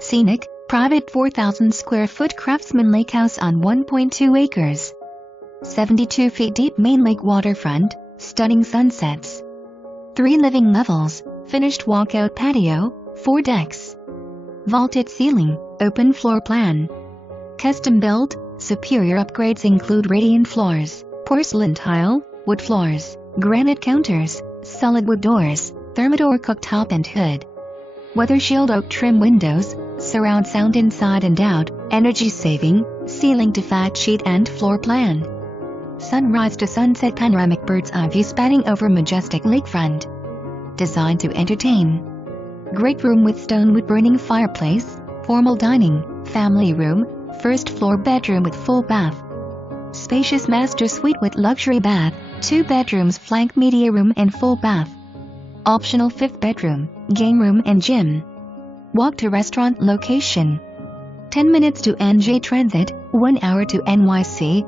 Scenic, private 4,000 square foot Craftsman Lake House on 1.2 acres. 72 feet deep main lake waterfront, stunning sunsets. 3 living levels, finished walkout patio, 4 decks. Vaulted ceiling, open floor plan. Custom built, superior upgrades include radiant floors, porcelain tile, wood floors, granite counters, solid wood doors, Thermador cooktop and hood. Weather shield oak trim windows, surround sound inside and out, energy saving, ceiling to fact sheet and floor plan. Sunrise to sunset panoramic bird's eye view spanning over majestic lakefront. Designed to entertain. Great room with stone wood burning fireplace, formal dining, family room, first floor bedroom with full bath. Spacious master suite with luxury bath, 2 bedrooms flank media room and full bath. Optional 5th bedroom, game room and gym. Walk to restaurant location. 10 minutes to NJ Transit, 1 hour to NYC,